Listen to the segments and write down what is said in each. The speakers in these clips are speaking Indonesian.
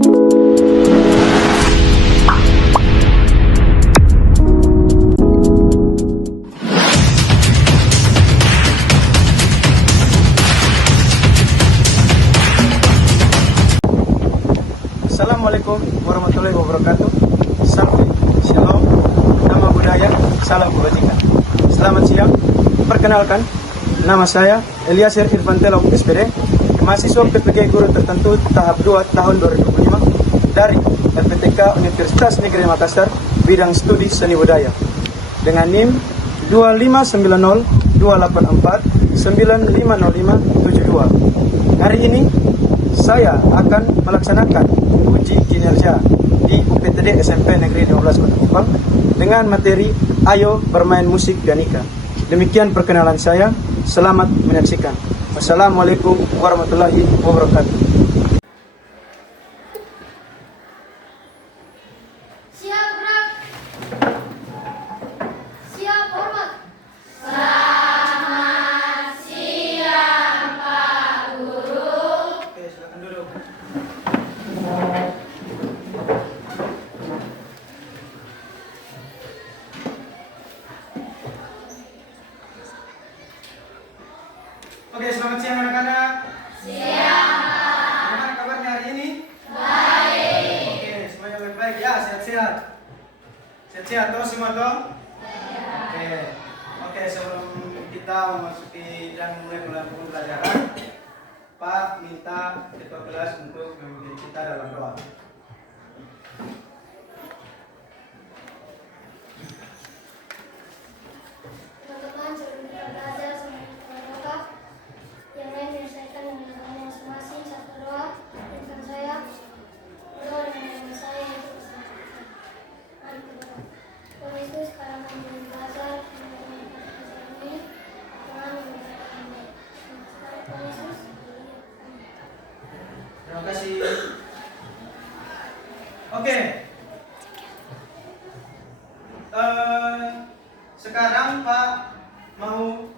Assalamualaikum warahmatullahi wabarakatuh. Salam, shalom, nama budaya, salam kebajikan. Selamat siang. Perkenalkan, nama saya Eliasir Irfan Telok SPD, mahasiswa PPG Guru Tertentu tahap 2 tahun 2005 dari LPTK Universitas Negeri Makassar, bidang studi seni budaya, dengan NIM 2590-284-950572. Hari ini saya akan melaksanakan uji kinerja di UPTD SMP Negeri 12 Kota Kupang dengan materi Ayo Bermain Musik Pianika. Demikian perkenalan saya. Selamat menyaksikan. Wassalamualaikum warahmatullahi wabarakatuh. Siap gerak. Siap hormat. Oke, silakan duduk. Oke, selamat siang anak-anak. Bagaimana kabarnya hari ini? Baik. Oke, semuanya baik-baik ya, sehat-sehat. Sehat-sehat toh semua toh? Oke, sebelum kita memasuki dan mulai melakukan pelajaran, Pak minta ketua kelas untuk memimpin kita dalam doa. Teman-teman, sebelum kita belajar sama doa, yang lain menyelesaikan dengan doanya masing-masing. Satu doa, dengan saya berdoa dengan nama saya yaitu bersama kita. Mari kita berdoa. Tuhan Yesus, sekarang kami ingin belajar mengenai pelajaran ini. Tuhan memberkati kami. Sekarang Tuhan Yesus. Amin. Terima kasih. Oke. Sekarang Pak mau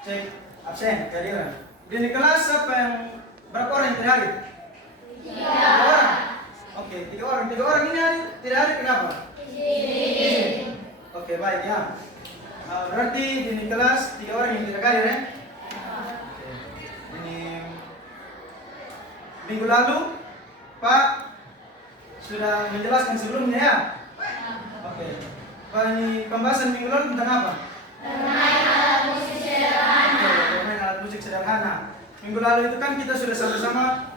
cek absen kehadiran. Di kelas apa yang berapa orang yang tidak hadir? 3 orang. Oke, 3 orang. 3 orang ini tidak hadir kenapa? Izin. Oke, baik ya. Berarti di kelas 3 orang yang tidak hadir ya? Oke. Ini minggu lalu Pak sudah menjelaskan sebelumnya ya? Oke. Pak, ini pembahasan minggu lalu tentang apa? Bermain alat musik sederhana. Minggu lalu itu kan kita sudah sama-sama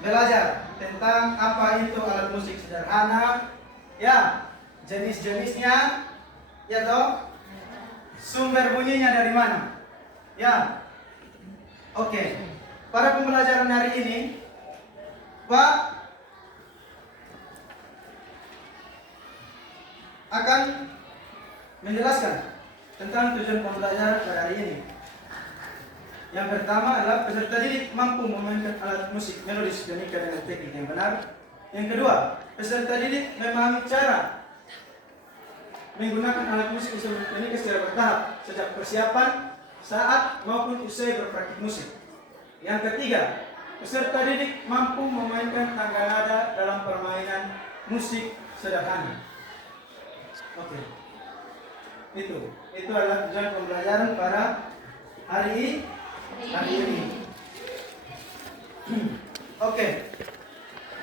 belajar tentang apa itu alat musik sederhana, ya, jenis-jenisnya, ya toh, sumber bunyinya dari mana, ya. Oke. Pada pembelajaran hari ini, Pak akan menjelaskan tentang tujuan pembelajaran pada hari ini. Yang pertama adalah peserta didik mampu memainkan alat musik melodis pianika dengan teknik yang benar. Yang kedua, peserta didik memahami cara menggunakan alat musik instrumen pianika secara bertahap sejak persiapan, saat maupun usai berpraktik musik. Yang ketiga, peserta didik mampu memainkan tangga nada dalam permainan musik sederhana. Oke. Itu adalah tujuan pembelajaran pada hari ini. Oke.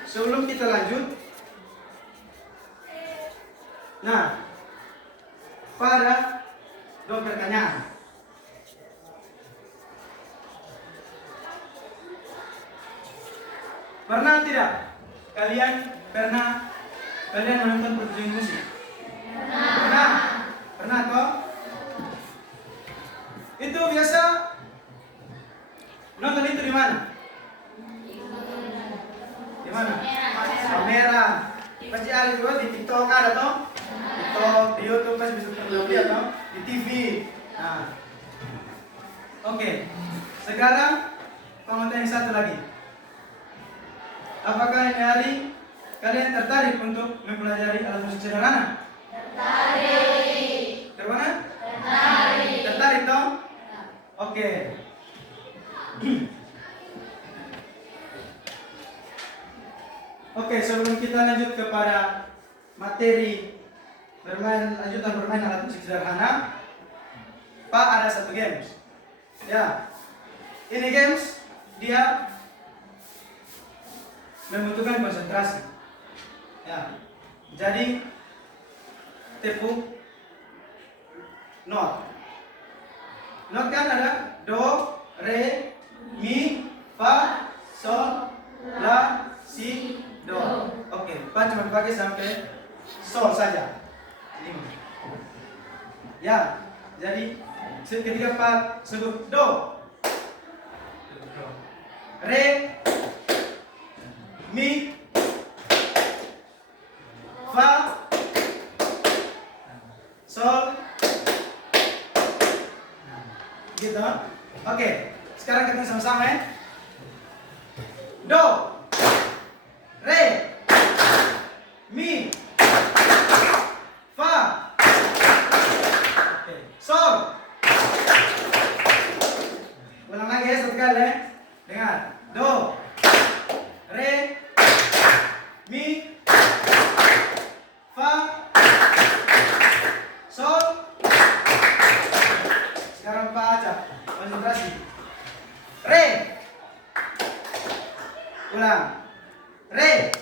Sebelum kita lanjut, nah, pada 2 pertanyaan. Pernah tidak kalian menonton pertunjukan musik? Pernah toh? Itu biasa nonton itu di mana? Di mana? Kamera. Pasti ada juga di TikTok ada toh? TikTok, di YouTube pasti bisa lihat toh? Di TV. Nah. Oke. Sekarang komentar yang satu lagi. Apakah ini hari kalian tertarik untuk mempelajari alat musik sederhana? Tertarik. Termana? Tertarik. Tertarik toh? Oke. Oke, sebelum kita lanjut kepada materi lanjutan bermain alat musik sederhana, Pak ada satu games. Ya, ini games dia membutuhkan konsentrasi. Ya, jadi tepuk not. Not kan ada do, re, mi, fa, sol, la, si, do. Oke, Pak cuma pakai sampai sol saja. Ya, jadi ketika Pak sebut do, re, mi, fa, sol, gitu. Oke, sekarang kita sama-sama ya. Do, re, mi, fa, oke, sol. Ulang lagi ya satu kali ya. Dengar. Do, re, mi, fa, sol. Sekarang Pak acak, konsentrasi. Re. Ulang. Re.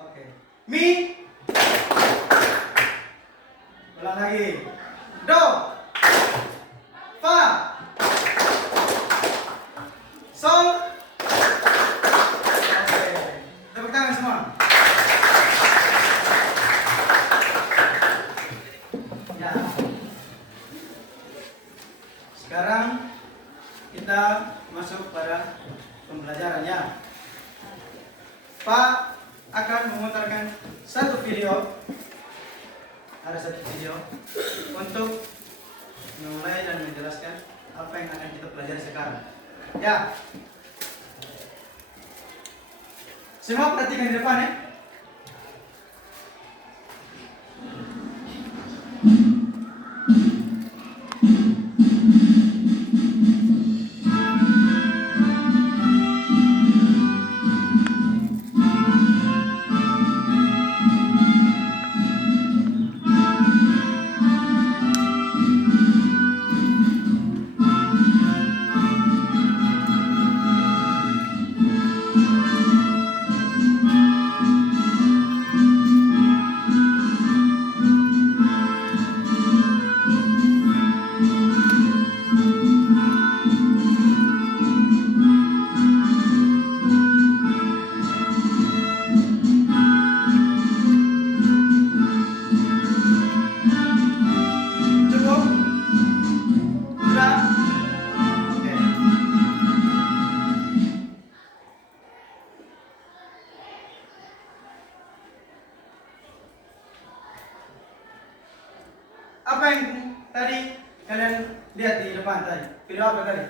Oke. Mi. Ulang lagi. Do. Fa. Sol. Oke. Tepuk tangan semua. Ya. Sekarang kita masuk pada pembelajarannya. Pak akan memutarkan satu video, ada satu video untuk memulai dan menjelaskan apa yang akan kita pelajari sekarang. Ya, semua perhatikan di depan ya. Cukup? Sudah? Oke. Apa yang tadi kalian lihat di depan tadi? Video apa tadi?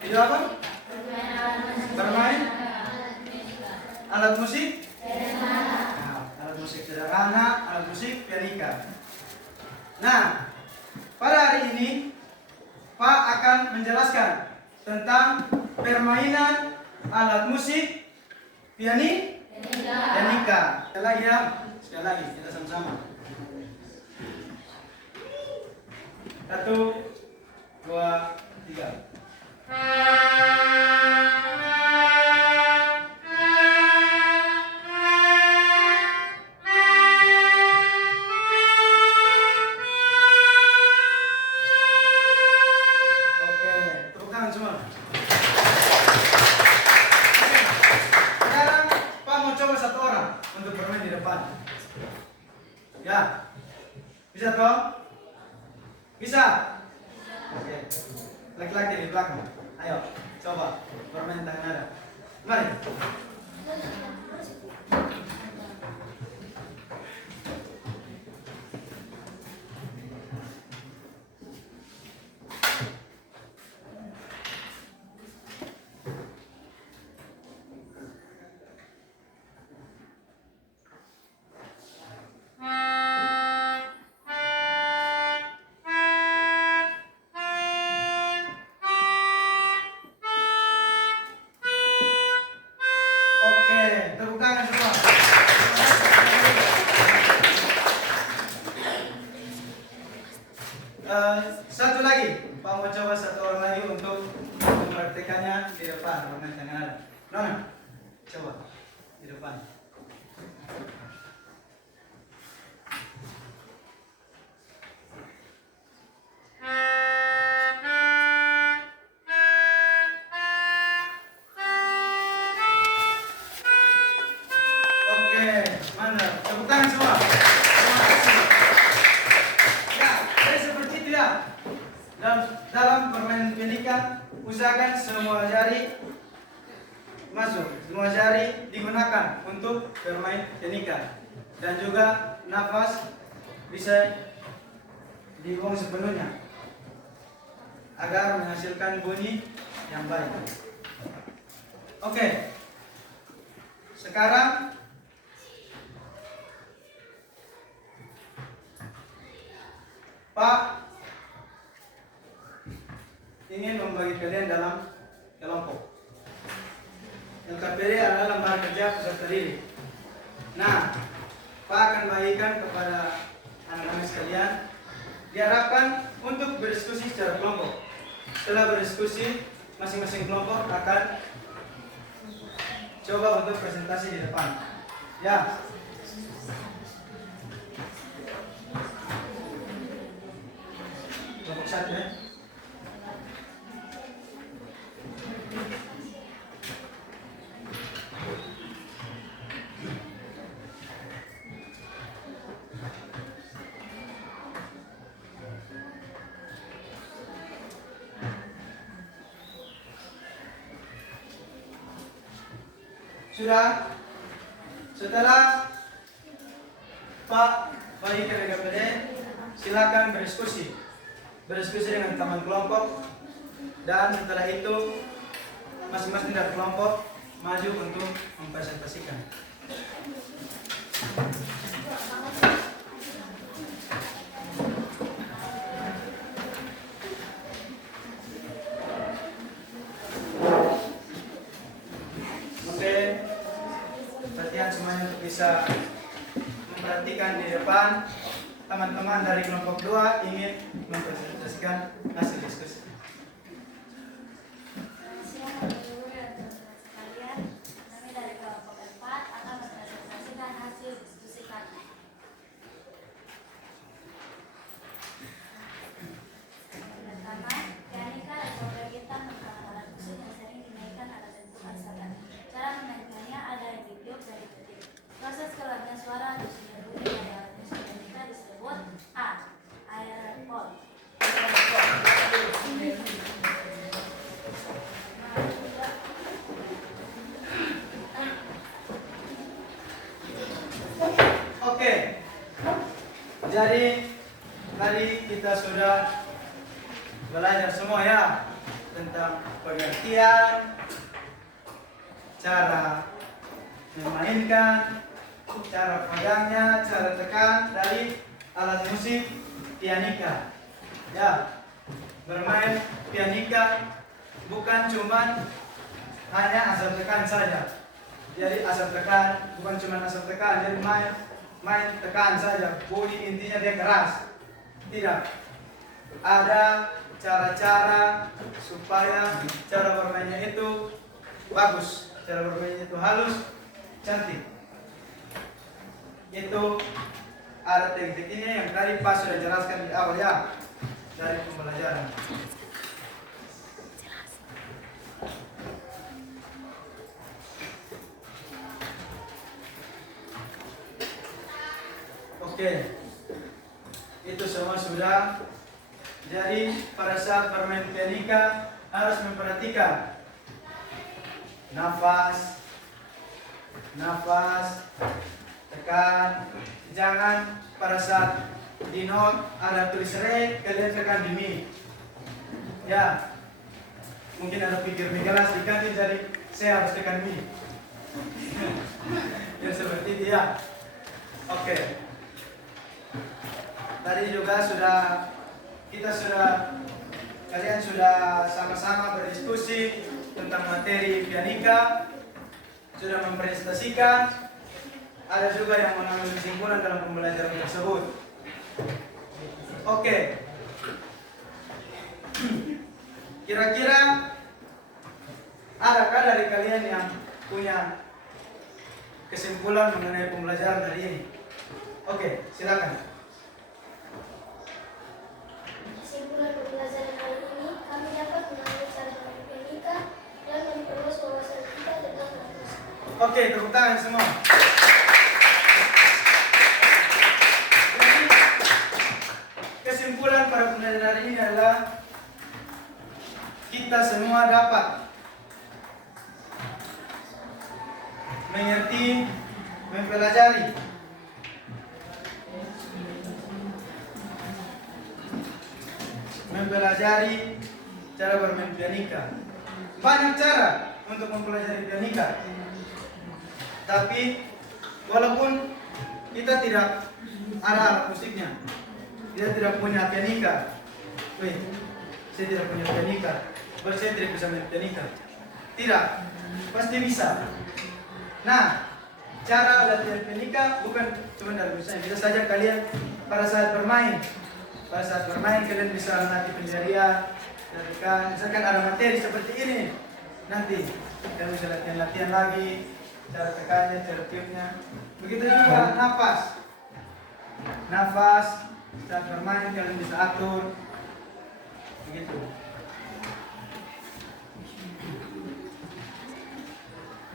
Video apa? Bermain alat musik? Nah, alat musik sederhana, alat musik pianika. Nah, pada hari ini Pak akan menjelaskan tentang permainan alat musik pianika. Sekali lagi ya, sekali lagi kita sama-sama. 1, 2, 3. Oke, tepuk tangan semua. Oke, sekarang Pak mau coba satu orang untuk bermain di depan. Ya, bisa toh? Bisa? Oke, laki-laki di belakang. Ayo, coba bermain tangan nada. Mari. semuanya di depan, permain yang ada. Nona, coba di depan. Oke, mantap. Tepuk tangan semua. Terima kasih. Ya, jadi seperti itu ya. Dalam permainan pianika, usahakan semua jari masuk, semua jari digunakan untuk bermain pianika, dan juga nafas bisa dibuang sepenuhnya agar menghasilkan bunyi yang baik. Oke, sekarang Pak ingin membagi kalian dalam kelompok. LKPD adalah lembaga kerja peserta didik. Nah, Pak akan bagikan kepada anak-anak sekalian, diharapkan untuk berdiskusi secara kelompok. Setelah berdiskusi, masing-masing kelompok akan coba untuk presentasi di depan. Ya. Kelompok satu ya. Sudah? Setelah Pak bagi ke LKPD, silakan berdiskusi. Berdiskusi dengan teman kelompok, dan setelah itu masing-masing dari kelompok maju untuk mempresentasikan. Perhatian semuanya untuk bisa memperhatikan di depan. Teman-teman dari kelompok 2 ingin mempresentasikan hasil diskusi. Siang Ibu dan teman-teman sekalian, kami dari kelompok 4 akan mempresentasikan hasil diskusi kami. Yang pertama, pianika dan program kita merupakan alat musik yang sering dimainkan alat bentuk aksara. Cara memainkannya ada yang ditiup dan diketik. Proses keluarnya suara atau sinyal bunyi dari alat musik pianika disebut A. Aerol. Oke, jadi tadi kita sudah belajar semua ya tentang pengertian, cara memainkan, cara pegangnya, cara tekan dari alat musik pianika. Ya, bermain pianika bukan cuman hanya asal tekan saja. Jadi asal tekan, bukan cuma asal tekan, jadi main tekan saja. Bunyi intinya dia keras. Tidak. Ada cara-cara supaya cara bermainnya itu bagus, cara bermainnya itu halus, cantik. Itu ada tekniknya yang tadi Pak sudah jelaskan di awal ya, dari pembelajaran. Oke, itu semua sudah. Jadi pada saat bermain pianika harus memperhatikan nafas, tekan. Jangan pada saat di not ada tulis re, kalian tekan di mi. Ya, mungkin ada pikir-pikiran diganti jadi saya harus tekan mi. Ya seperti itu ya. Oke. Tadi juga kalian sudah sama-sama berdiskusi tentang materi pianika, sudah mempresentasikan, ada juga yang mengambil kesimpulan dalam pembelajaran tersebut. Oke. Adakah dari kalian yang punya kesimpulan mengenai pembelajaran hari ini? Oke, silakan. Kesimpulan pembelajaran hari ini, kami dapat mengenali cara berpikir dan memperluas wawasan kita tentang alat musik. Oke, tepuk tangan semua. Jadi, kesimpulan pada pembelajaran hari ini adalah kita semua dapat mengerti, mempelajari cara bermain pianika. Banyak cara untuk mempelajari pianika. Tapi walaupun kita tidak ada alat musiknya, kita tidak punya pianika. Saya tidak punya pianika. Berarti saya tidak bisa main pianika. Tidak, pasti bisa. Nah, cara latihan pianika bukan cuma dari misalnya. Bisa saja kalian pada saat bermain kalian bisa melatih penjarian. Misalkan ada materi seperti ini, nanti kalian bisa latihan lagi, cara tekannya, cara tiupnya. Begitu juga nafas saat bermain kalian bisa atur, begitu.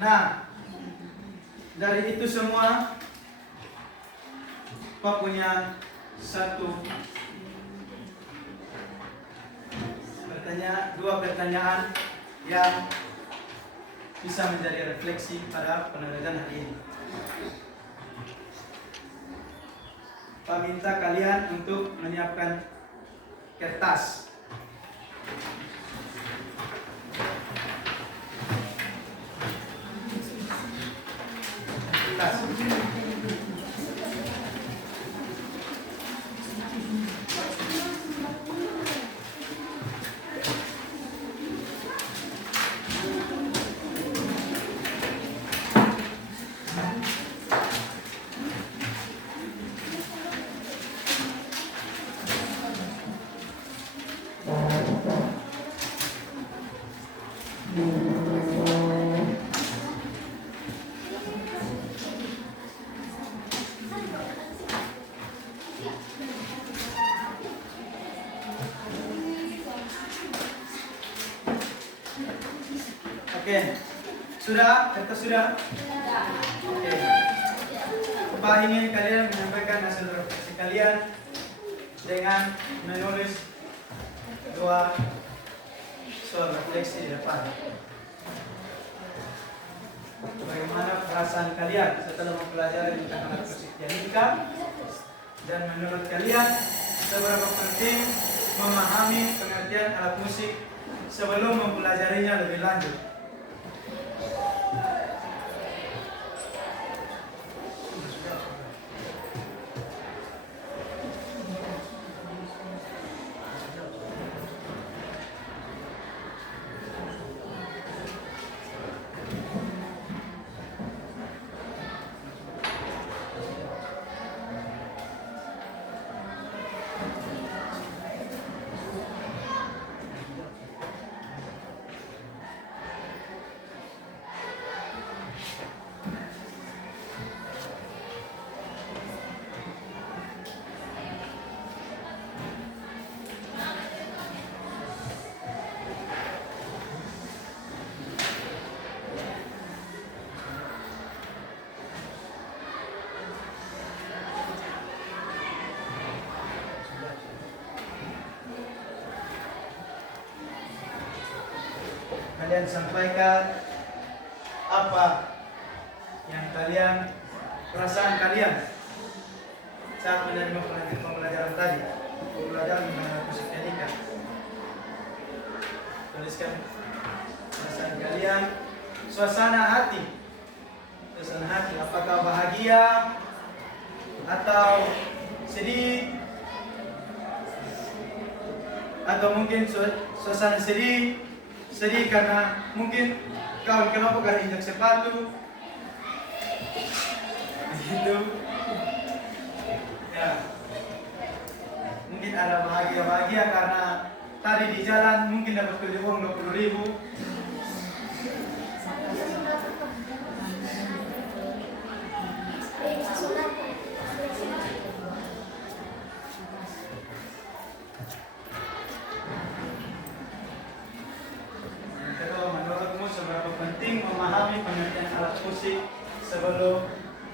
Nah, dari itu semua, Pak punya dua pertanyaan yang bisa menjadi refleksi pada penelitian hari ini. Pak minta kalian untuk menyiapkan kertas. Oke, sudah? Kertas sudah? Oke. Pak ingin kalian menyampaikan hasil refleksi kalian dengan menulis dua soal refleksi di depan. Bagaimana perasaan kalian setelah mempelajari tentang alat musik pianika, dan menurut kalian seberapa penting memahami pengertian alat musik sebelum mempelajarinya lebih lanjut? Kalian sampaikan apa yang kalian, perasaan kalian saat menerima pembelajaran tadi, pembelajaran mengenai musik pianika. Tuliskan perasaan kalian, suasana hati, apakah bahagia atau sedih, atau mungkin suasana sedih karena mungkin kau kenapa gak injak sepatu gitu ya. Mungkin ada bahagia karena tadi di jalan mungkin dapat uang 20.000 memahami pengertian alat musik sebelum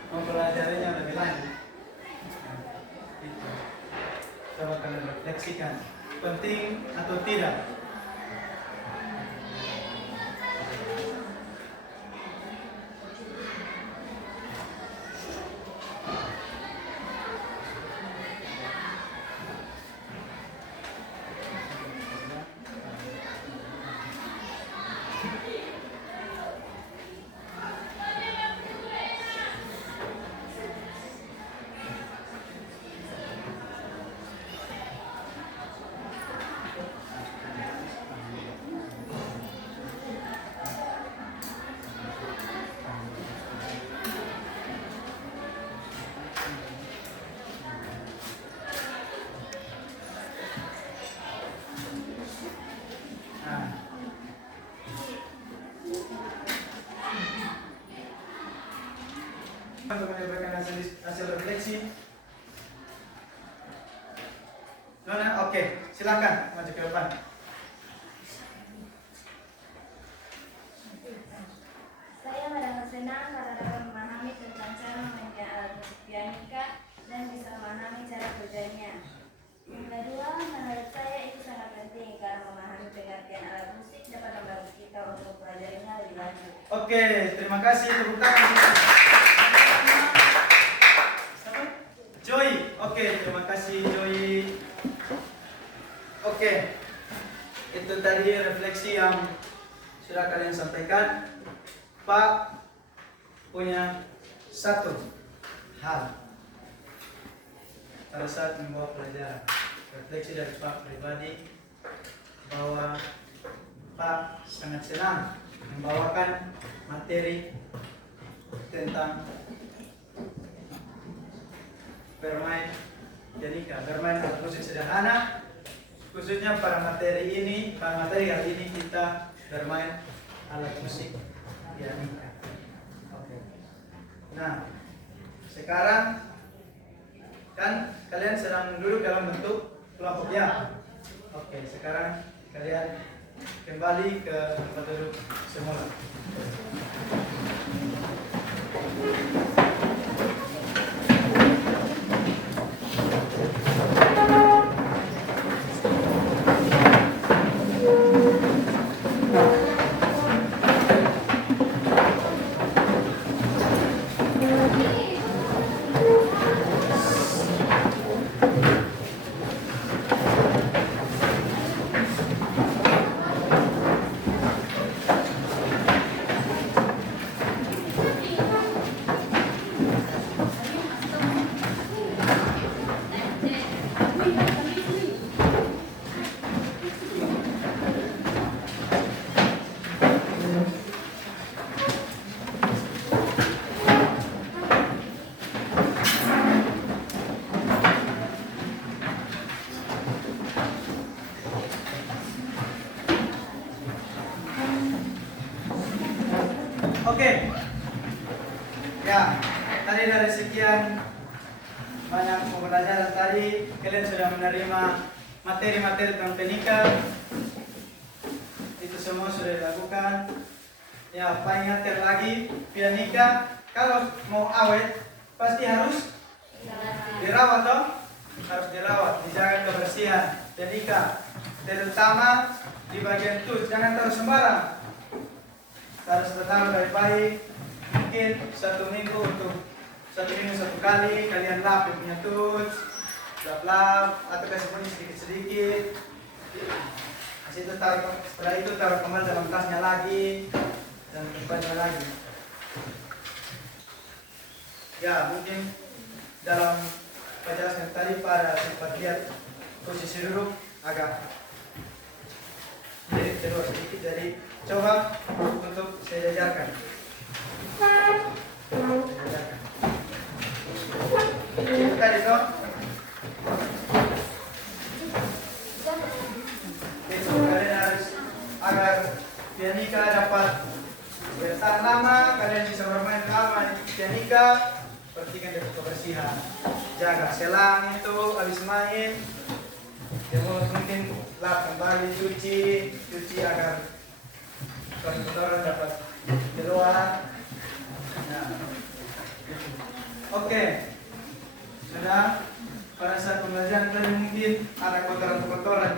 mempelajarinya lebih lanjut. Itu. Coba kalian refleksikan, penting atau tidak? Untuk menyampaikan hasil refleksi. Nona, oke, silakan maju ke depan. Saya merasa senang karena dapat memahami tentang cara memainkan alat musik pianika dan bisa memahami cara kerjanya. Yang kedua, menurut saya itu sangat penting karena memahami pengertian alat musik dapat membantu kita untuk mempelajarinya lebih lanjut. Oke, terima kasih. Tepuk tangan. Joy, oke, terima kasih Joy. Oke, itu tadi refleksi yang sudah kalian sampaikan. Pak punya satu hal pada saat membawa pelajaran. Refleksi dari Pak pribadi bahwa Pak sangat senang membawakan materi tentang bermain pianika, bermain alat musik sederhana. Khususnya pada materi ini, pada materi kali ini kita bermain alat musik pianika. Oke. Nah, sekarang kan kalian sedang duduk dalam bentuk kelompok ya. Oke, sekarang kalian kembali ke tempat duduk semula. Oke, ya tadi dari sekian banyak pembelajaran tadi kalian sudah menerima materi-materi tentang pianika. Itu semua sudah dilakukan. Ya, Pak ingatkan lagi, pianika kalau mau awet pasti harus dirawat toh, harus dirawat, dijaga kebersihan pianika, terutama di bagian tut, jangan taruh sembarang. Harus taruh baik-baik, mungkin satu minggu satu kali kalian lap punya tut, lap atau kasih bunyi sedikit-sedikit. Setelah itu taruh kembali dalam tasnya lagi dan tempatnya lagi. Ya, mungkin dalam penjelasan tadi pada sempat lihat posisi duduk agak terus sedikit, jadi coba untuk saya jajarkan. Itu tadi toh. Itu kalian harus agar pianika dapat bertahan lama, kalian bisa bermain lama di pianika. Perhatikan dari kebersihan, jaga selang itu habis main. Ya mungkin lap kembali, cuci agar kotoran dapat keluar. Oke, sudah. Pada saat pembelajaran tadi mungkin ada kotoran-kotoran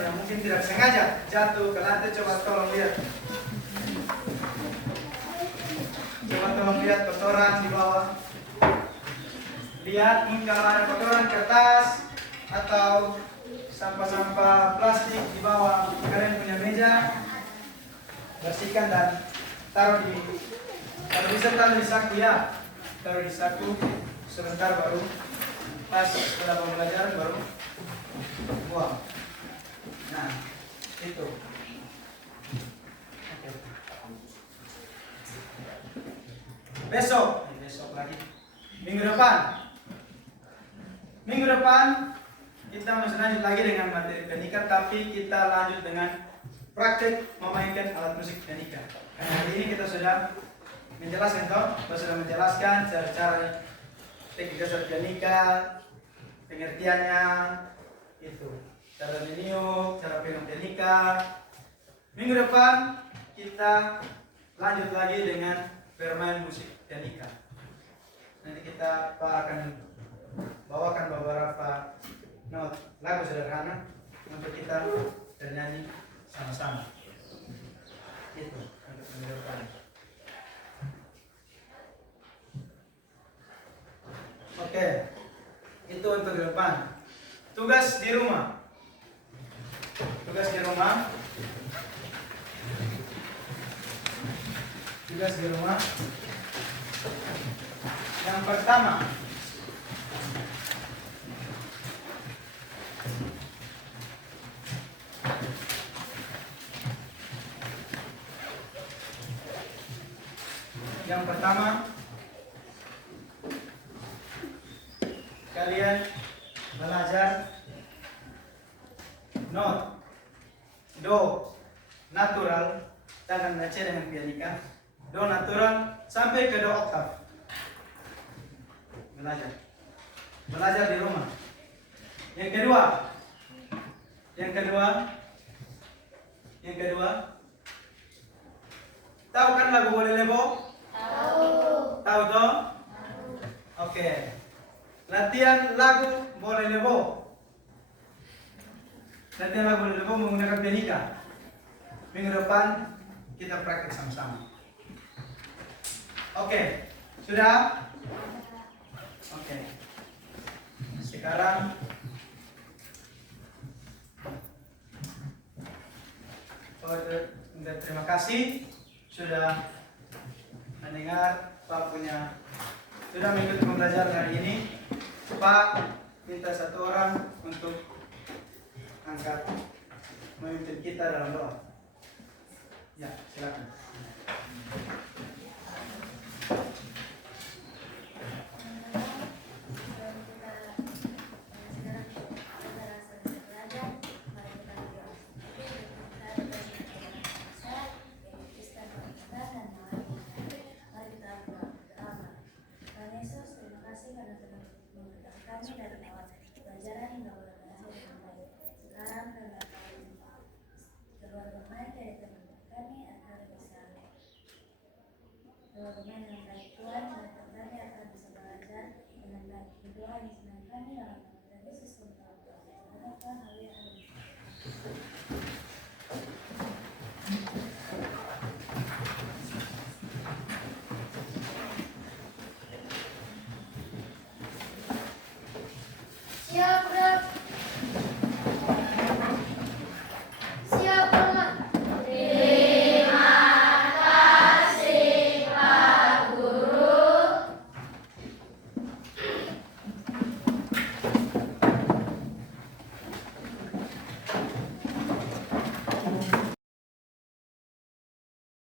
yang mungkin tidak sengaja jatuh ke lantai. Coba tolong lihat. Coba tolong lihat kotoran di bawah. Lihat mungkin kalau ada kotoran kertas atau sampah-sampah plastik di bawah kalian punya meja, bersihkan dan taruh kalau bisa taruh di saku ya. Taruh di saku sebentar, baru pas setelah pembelajaran baru buang. Nah, itu. Oke. Besok lagi. Minggu depan kita masih lanjut lagi dengan materi pianika, tapi kita lanjut dengan praktek memainkan alat musik pianika. Karena hari ini kita sudah menjelaskan cara-cara teknik dasar pianika, pengertiannya, itu, cara meniup, cara pegang pianika. Minggu depan kita lanjut lagi dengan bermain musik pianika. Nanti kita akan bawakan beberapa not lagu sederhana untuk kita bernyanyi sama-sama. Itu untuk minggu depan. Oke, itu untuk ke depan. Tugas di rumah. Yang pertama, kalian belajar not do natural, jangan baca dengan pianika. Do natural sampai ke do oktav. Belajar di rumah. Yang kedua, tahu kan lagu Boleh Lebo? Tahu toh? Oke. Latihan lagu Boleh Lebo menggunakan pianika. Minggu depan kita praktek sama-sama. Oke, sudah? Oke. Sekarang terima kasih sudah mendengar. Pak sudah mengikuti pembelajaran hari ini. Pak minta satu orang untuk angkat memimpin kita dalam doa. Ya, silakan.